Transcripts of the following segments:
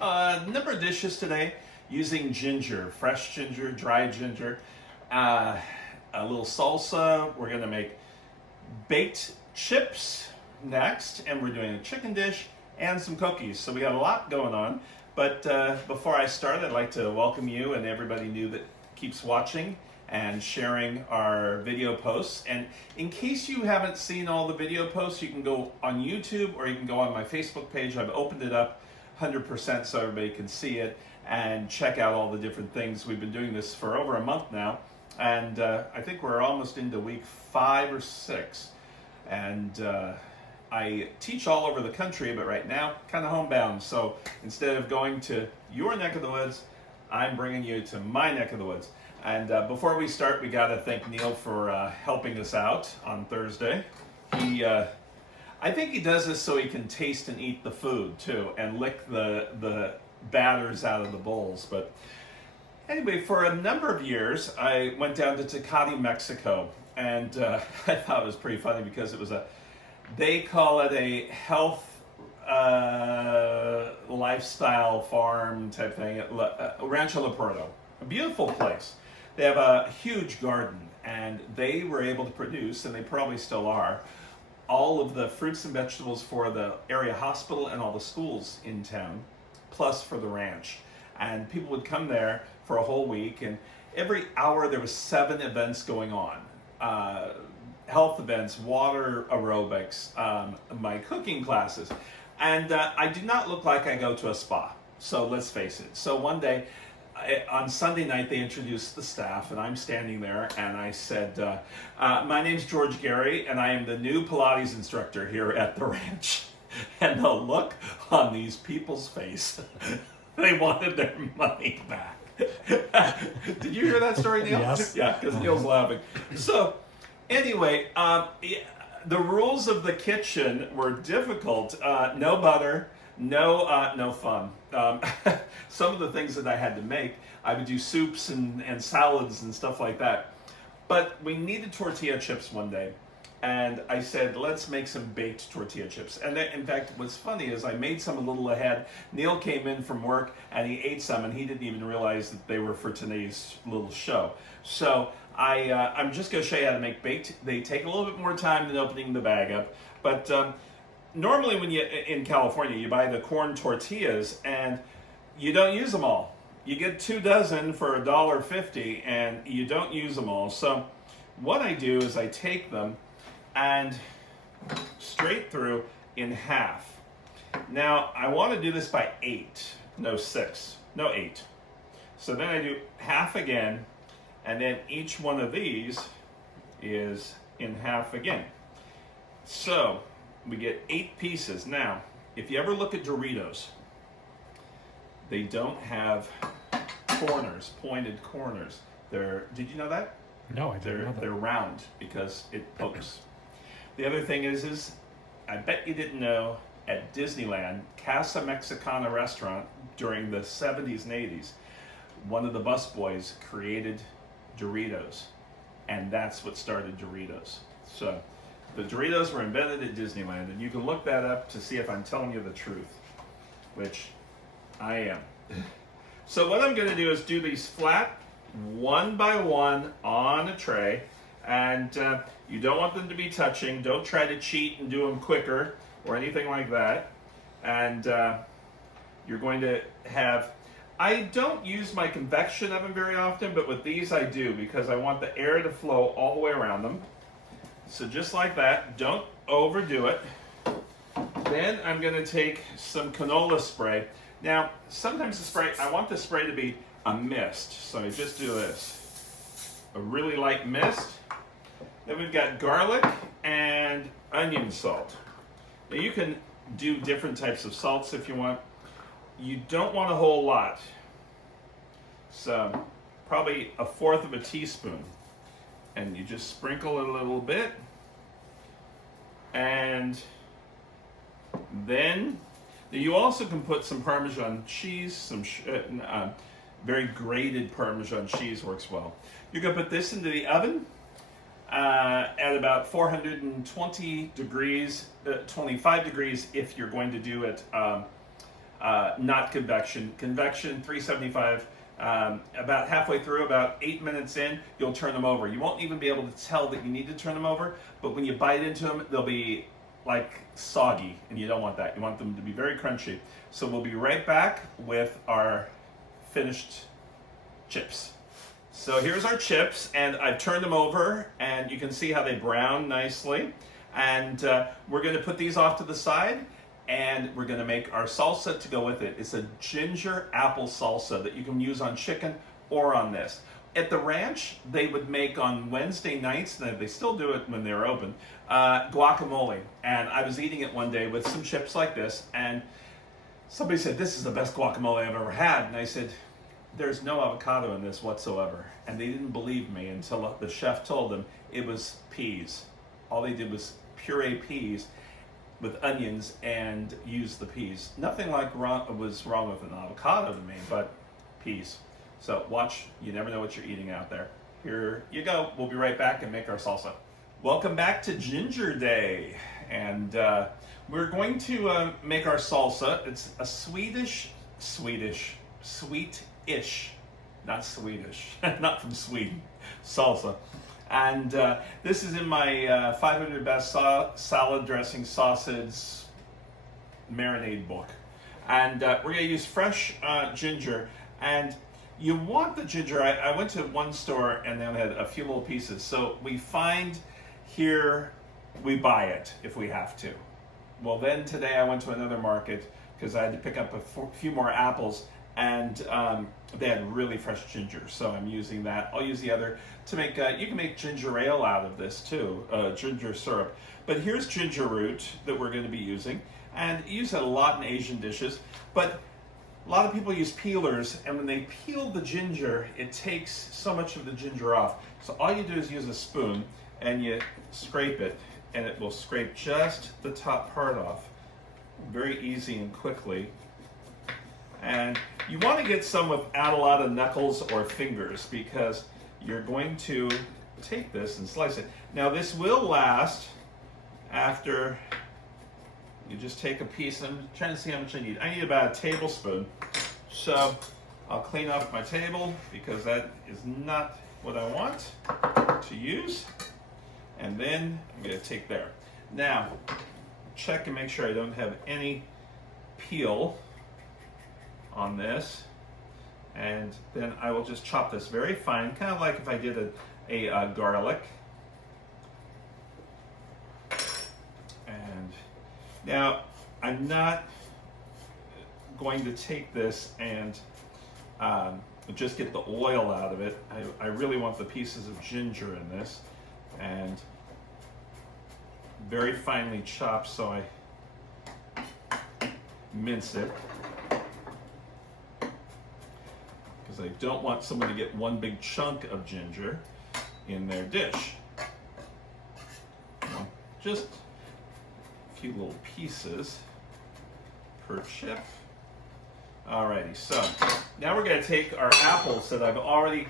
A number of dishes today using ginger, fresh ginger, dried ginger, uh, a little salsa. We're going to make baked chips next, and we're doing a chicken dish and some cookies. So we got a lot going on. But before I start, I'd like to welcome you and everybody new that keeps watching and sharing our video posts. And in case you haven't seen all the video posts, you can go on YouTube or you can go on my Facebook page. I've opened it up 100% so everybody can see it and check out all the different things. We've been doing this for over a month now, and I think we're almost into week 5 or 6. And I teach all over the country, but right now, kind of homebound. So instead of going to your neck of the woods, I'm bringing you to my neck of the woods. And before we start, we got to thank Neil for helping us out on Thursday. I think he does this so he can taste and eat the food too, and lick the batters out of the bowls. But anyway, for a number of years, I went down to Tecate, Mexico, and I thought it was pretty funny because it was they call it a health lifestyle farm type thing at Rancho La Puerto. A beautiful place. They have a huge garden, and they were able to produce, and they probably still are, all of the fruits and vegetables for the area hospital and all the schools in town, plus for the ranch. And people would come there for a whole week, and every hour there was 7 events going on. Health events, water aerobics, my cooking classes. And I do not look like I go to a spa, so let's face it. So one day, on Sunday night, they introduced the staff, and I'm standing there, and I said, my name's George Gary, and I am the new Pilates instructor here at the ranch. And the look on these people's face, they wanted their money back. Did you hear that story, Neil? Yes. Yeah, because Neil's laughing. So, anyway, the rules of the kitchen were difficult. No butter. No fun. Some of the things that I had to make, I would do soups and salads and stuff like that. But we needed tortilla chips one day, and I said, let's make some baked tortilla chips. And in fact, what's funny is I made some a little ahead. Neil came in from work, and he ate some, and he didn't even realize that they were for today's little show. So I'm just going to show you how to make baked. They take a little bit more time than opening the bag up, but normally when you in California, you buy the corn tortillas and you don't use them all. You get 2 dozen for $1.50 and you don't use them all. So what I do is I take them and straight through in half. Now I want to do this by 8, no 6, no 8. So then I do half again, and then each one of these is in half again. So we get 8 pieces. Now, if you ever look at Doritos, they don't have corners, pointed corners. Did you know that? No, I didn't know that. They're round because it pokes. The other thing is I bet you didn't know, at Disneyland, Casa Mexicana restaurant during the 70s and 80s, one of the busboys created Doritos, and that's what started Doritos. So the Doritos were invented at Disneyland, and you can look that up to see if I'm telling you the truth, which I am. So what I'm going to do is do these flat, one by one on a tray, and you don't want them to be touching. Don't try to cheat and do them quicker or anything like that. And you're going to have, I don't use my convection oven very often, but with these I do because I want the air to flow all the way around them. So just like that, don't overdo it. Then I'm going to take some canola spray. Now, sometimes the spray, I want the spray to be a mist, so I just do this. A really light mist. Then we've got garlic and onion salt. Now you can do different types of salts if you want. You don't want a whole lot. So probably 1/4 of a teaspoon. And you just sprinkle it a little bit. And then you also can put some Parmesan cheese, some very grated Parmesan cheese works well. You're going to put this into the oven at about 420 degrees, 25 degrees if you're going to do it not convection. Convection, 375. About halfway through, about 8 minutes in, you'll turn them over. You won't even be able to tell that you need to turn them over, but when you bite into them, they'll be like soggy, and you don't want that. You want them to be very crunchy. So we'll be right back with our finished chips. So here's our chips, and I've turned them over, and you can see how they brown nicely. And we're going to put these off to the side, and we're going to make our salsa to go with it. It's a ginger apple salsa that you can use on chicken or on this. At the ranch, they would make on Wednesday nights, and they still do it when they're open, guacamole. And I was eating it one day with some chips like this, and somebody said, "This is the best guacamole I've ever had." And I said, "There's no avocado in this whatsoever." And they didn't believe me until the chef told them it was peas. All they did was puree peas with onions and use the peas. Nothing like was wrong with an avocado to me, but peas. So watch, you never know what you're eating out there. Here you go. We'll be right back and make our salsa. Welcome back to Ginger Day. And we're going to make our salsa. It's a sweetish, not Swedish, not from Sweden, salsa. And this is in my 500 Best Salad Dressing Sausage Marinade book. And we're going to use fresh ginger. And you want the ginger. I went to one store and they only had a few little pieces. So we find here, we buy it if we have to. Well, then today I went to another market because I had to pick up a few more apples, and they had really fresh ginger, so I'm using that. I'll use the other to make, you can make ginger ale out of this too, ginger syrup. But here's ginger root that we're going to be using, and you use it a lot in Asian dishes, but a lot of people use peelers, and when they peel the ginger, it takes so much of the ginger off. So all you do is use a spoon, and you scrape it, and it will scrape just the top part off. Very easy and quickly. And you want to get some without a lot of knuckles or fingers, because you're going to take this and slice it. Now this will last after you just take a piece. I'm trying to see how much I need. I need about a tablespoon. So I'll clean off my table because that is not what I want to use. And then I'm going to take there. Now, check and make sure I don't have any peel on this. And then I will just chop this very fine, kind of like if I did a garlic. And now I'm not going to take this and just get the oil out of it. I really want the pieces of ginger in this, and very finely chopped, so I mince it, because I don't want someone to get one big chunk of ginger in their dish. Just a few little pieces per chip. Alrighty, so now we're going to take our apples that I've already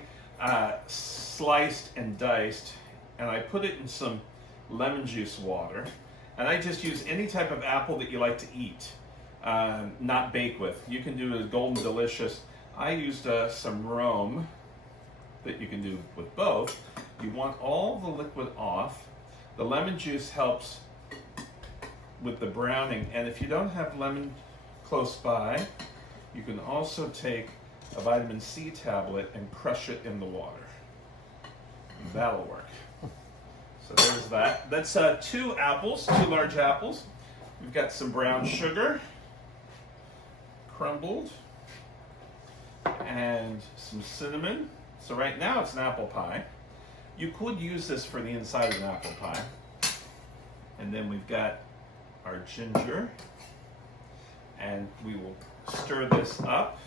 sliced and diced, and I put it in some lemon juice water. And I just use any type of apple that you like to eat, not bake with. You can do a Golden Delicious. I used some Rome that you can do with both. You want all the liquid off. The lemon juice helps with the browning, and if you don't have lemon close by, you can also take a vitamin C tablet and crush it in the water. And that'll work. So there's that. That's 2 apples, 2 large apples. We've got some brown sugar, crumbled, and some cinnamon. So right now it's an apple pie. You could use this for the inside of an apple pie. And then we've got our ginger, and we will stir this up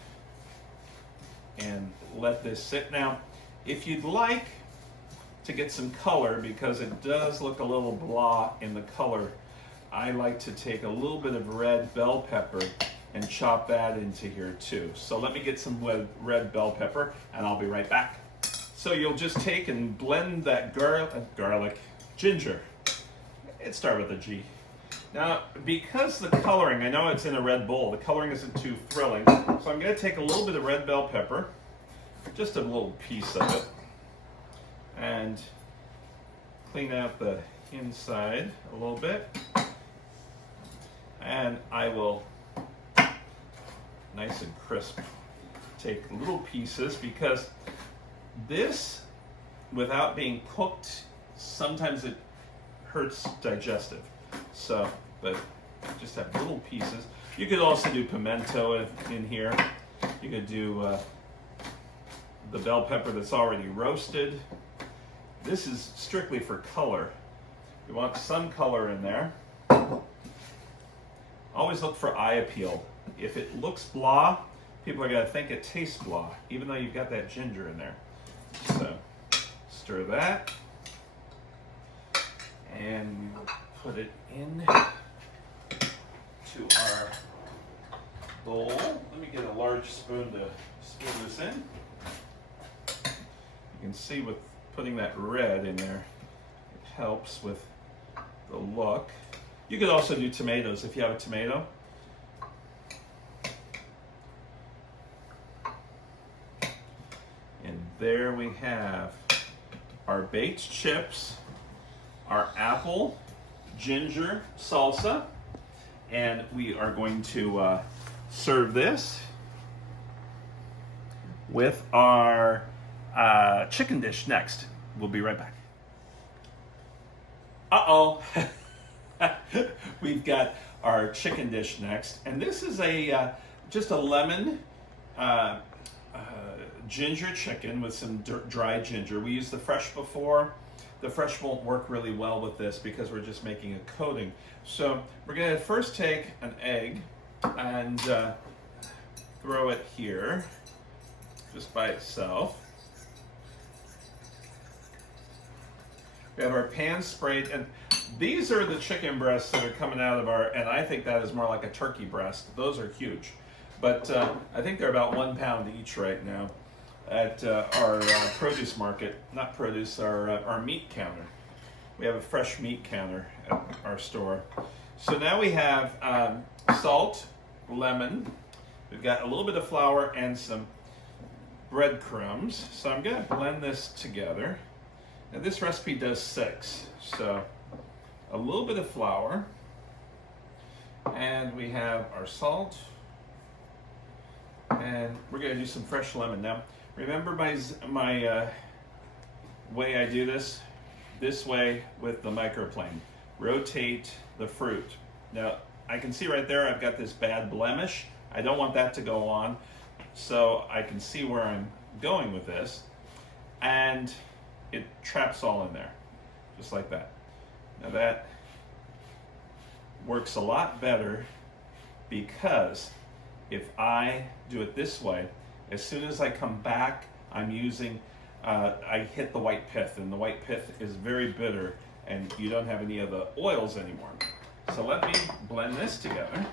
and let this sit. Now, if you'd like to get some color, because it does look a little blah in the color, I like to take a little bit of red bell pepper and chop that into here too. So let me get some red bell pepper, and I'll be right back. So you'll just take and blend that ginger. It starts with a G. Now, because the coloring, I know it's in a red bowl, the coloring isn't too thrilling, so I'm going to take a little bit of red bell pepper, just a little piece of it, and clean out the inside a little bit. And I will, nice and crisp, take little pieces, because this, without being cooked, sometimes it hurts digestive. So, but just have little pieces. You could also do pimento in here. You could do the bell pepper that's already roasted. This is strictly for color. You want some color in there. Always look for eye appeal. If it looks blah, people are going to think it tastes blah, even though you've got that ginger in there. So, stir that. And we will put it in to our bowl. Let me get a large spoon to spoon this in. You can see with putting that red in there, it helps with the look. You could also do tomatoes if you have a tomato. And there we have our baked chips, our apple ginger salsa, and we are going to serve this with our chicken dish next. We'll be right back. Uh-oh. We've got our chicken dish next, and this is a just a lemon ginger chicken with some dried ginger. We used the fresh before. The fresh won't work really well with this because we're just making a coating. So we're going to first take an egg and throw it here just by itself. We have our pan sprayed, and these are the chicken breasts that are coming out of our, and I think that is more like a turkey breast. Those are huge. But I think they're about 1 pound each right now at our produce market, not produce, our meat counter. We have a fresh meat counter at our store. So now we have salt, lemon, we've got a little bit of flour and some breadcrumbs. So I'm going to blend this together. Now this recipe does 6, so a little bit of flour, and we have our salt, and we're going to do some fresh lemon. Now remember my way I do this way with the microplane. Rotate the fruit. Now I can see right there I've got this bad blemish. I don't want that to go on, so I can see where I'm going with this, and it traps all in there, just like that. Now that works a lot better because if I do it this way, as soon as I come back, I'm using, I hit the white pith, and the white pith is very bitter, and you don't have any of the oils anymore. So let me blend this together.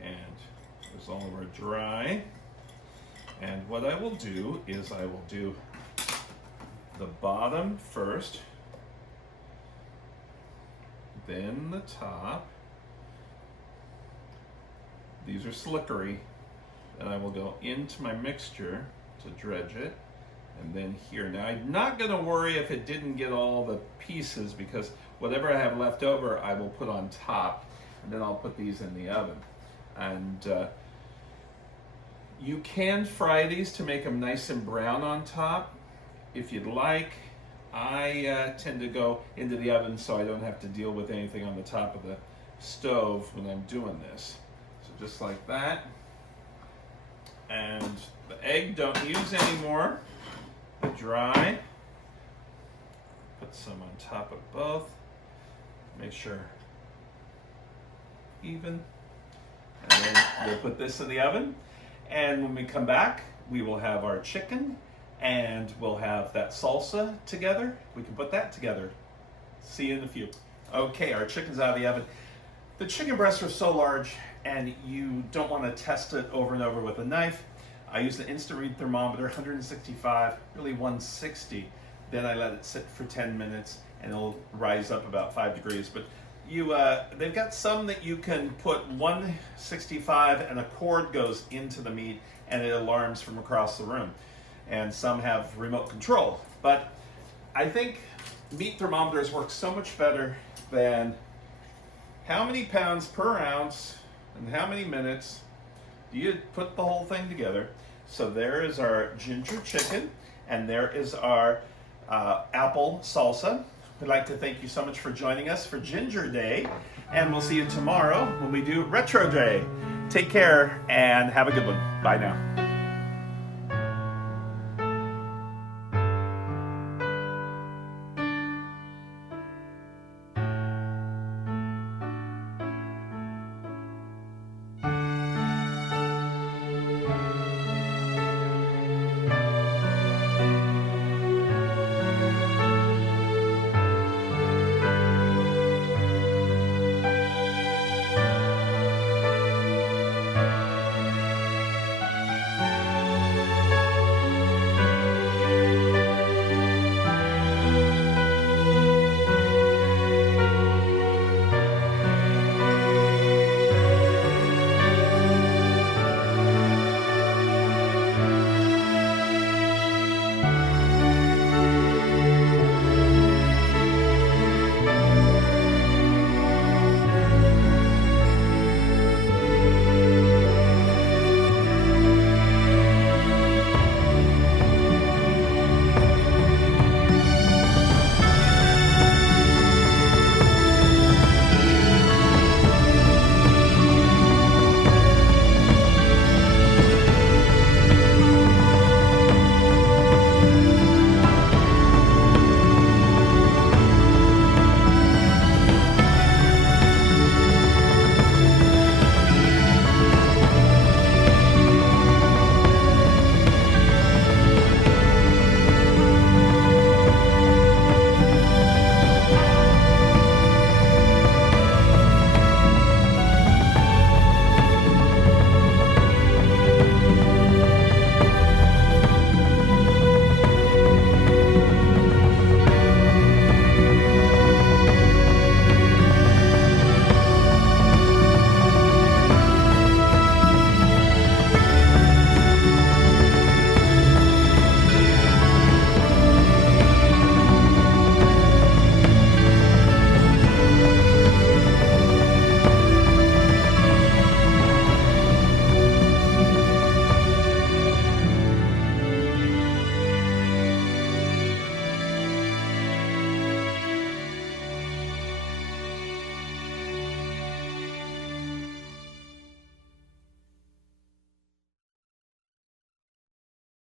And it's all over dry. And what I will do is I will do the bottom first, then the top. These are slickery. Then I will go into my mixture to dredge it, and then here. Now I'm not going to worry if it didn't get all the pieces, because whatever I have left over I will put on top, and then I'll put these in the oven. And you can fry these to make them nice and brown on top if you'd like. I tend to go into the oven so I don't have to deal with anything on the top of the stove when I'm doing this. So just like that. And the egg don't use anymore. The dry. Put some on top of both. Make sure even. And then we'll put this in the oven. And when we come back, we will have our chicken, and we'll have that salsa together. We can put that together. See you in a few. Okay, our chicken's out of the oven. The chicken breasts are so large, and you don't want to test it over and over with a knife. I use the instant read thermometer, 165, really 160. Then I let it sit for 10 minutes and it'll rise up about 5 degrees. But they've got some that you can put 165 and a cord goes into the meat and it alarms from across the room. And some have remote control. But I think meat thermometers work so much better than how many pounds per ounce and how many minutes do you put the whole thing together. So there is our ginger chicken and there is our apple salsa. We'd like to thank you so much for joining us for Ginger Day, and we'll see you tomorrow when we do Retro Day. Take care and have a good one. Bye now.